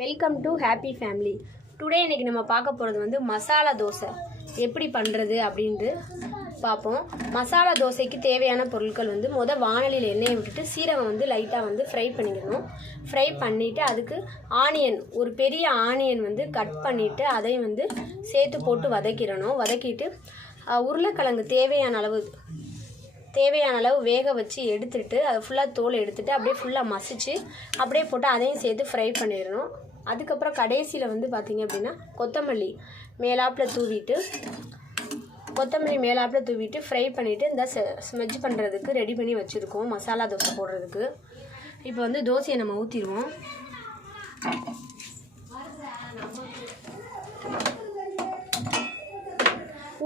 Welcome to happy family. Today இன்றைக்கி நம்ம பார்க்க போகிறது வந்து மசாலா தோசை எப்படி பண்ணுறது அப்படின்ட்டு பார்ப்போம். மசாலா தோசைக்கு தேவையான பொருட்கள் வந்து வானலியில் எண்ணெயை விட்டுட்டு சீரகம் வந்து லைட்டாக வந்து ஃப்ரை பண்ணிக்கணும். ஃப்ரை பண்ணிவிட்டு அதுக்கு ஆனியன், ஒரு பெரிய ஆனியன் வந்து கட் பண்ணிவிட்டு அதையும் வந்து சேர்த்து போட்டு வதக்கிட்டு உருளைக்கிழங்கு தேவையான அளவு வேக வச்சு எடுத்துகிட்டு அதை ஃபுல்லாக தோல் எடுத்துகிட்டு அப்படியே ஃபுல்லாக மசிச்சு அப்படியே போட்டு அதையும் சேர்த்து ஃப்ரை பண்ணிடணும். அதுக்கப்புறம் கடைசியில் வந்து பார்த்திங்க அப்படின்னா கொத்தமல்லி மேலாப்பில் தூவிட்டு ஃப்ரை பண்ணிவிட்டு இந்த ஸ்மெஜ் பண்ணுறதுக்கு ரெடி பண்ணி வச்சுருக்கோம் மசாலா தோசை போடுறதுக்கு. இப்போ வந்து தோசையை நம்ம ஊற்றிடுவோம்.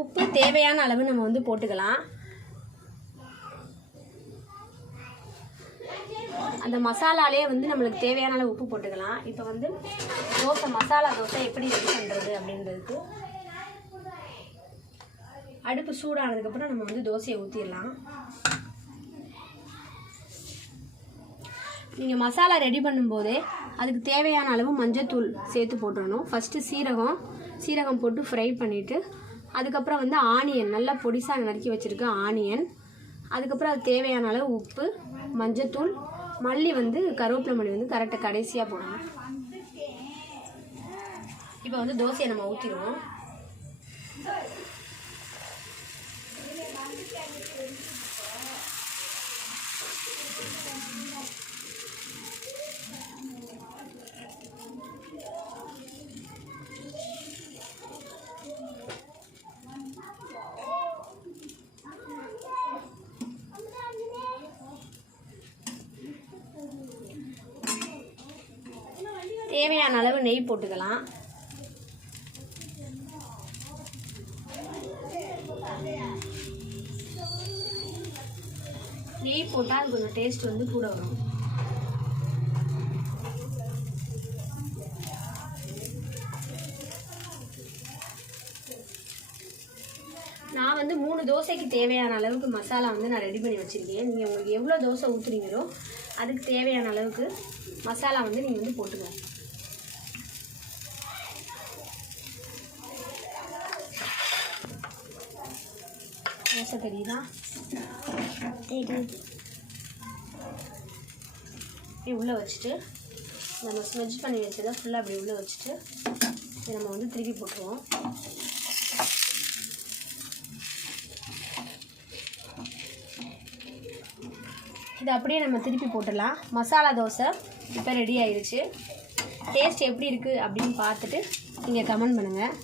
உப்பு தேவையான அளவு நம்ம வந்து போட்டுக்கலாம். அந்த மசாலாலே வந்து நம்மளுக்கு தேவையான அளவு உப்பு போட்டுக்கலாம். இப்போ வந்து மசாலா தோசை எப்படி ரெடி பண்ணுறது அப்படின்றதுக்கு அடுப்பு சூடானதுக்கப்புறம் நம்ம வந்து தோசையை ஊற்றிடலாம். நீங்கள் மசாலா ரெடி பண்ணும்போதே அதுக்கு தேவையான அளவு மஞ்சத்தூள் சேர்த்து போட்டுடணும். ஃபஸ்ட்டு சீரகம் போட்டு ஃப்ரை பண்ணிவிட்டு அதுக்கப்புறம் வந்து ஆனியன் நல்லா பொடிசாக நறுக்கி வச்சுருக்க ஆனியன், அதுக்கப்புறம் அது தேவையான அளவு உப்பு, மஞ்சத்தூள், மல்லி வந்து கருவேப்பிலை மல்லி வந்து கரெக்டாக கடைசியாக போடணும். இப்போ வந்து தோசையை நம்ம ஊற்றிடுவோம். தேவையான அளவு நெய் போட்டுக்கலாம். நெய் போட்டால் அது கொஞ்சம் டேஸ்ட் வந்து கூட வரும். நான் வந்து 3 தோசைக்கு தேவையான அளவுக்கு மசாலா வந்து நான் ரெடி பண்ணி வச்சுருக்கேன். நீங்கள் உங்களுக்கு எவ்வளோ தோசை ஊற்றுறீங்களோ அதுக்கு தேவையான அளவுக்கு மசாலா வந்து நீங்கள் வந்து போட்டுக்கலாம். தோசை தெரியுதா? இப்படி உள்ளே வச்சுட்டு நம்ம ஸ்மெஜ் பண்ணி வச்சதை ஃபுல்லாக அப்படி உள்ளே வச்சுட்டு இதை நம்ம வந்து திருப்பி போட்டுருவோம். இதை அப்படியே நம்ம திருப்பி போட்டுடலாம். மசாலா தோசை இப்போ ரெடி ஆயிடுச்சு. டேஸ்ட் எப்படி இருக்குது அப்படின்னு பார்த்துட்டு நீங்கள் கமெண்ட் பண்ணுங்கள்.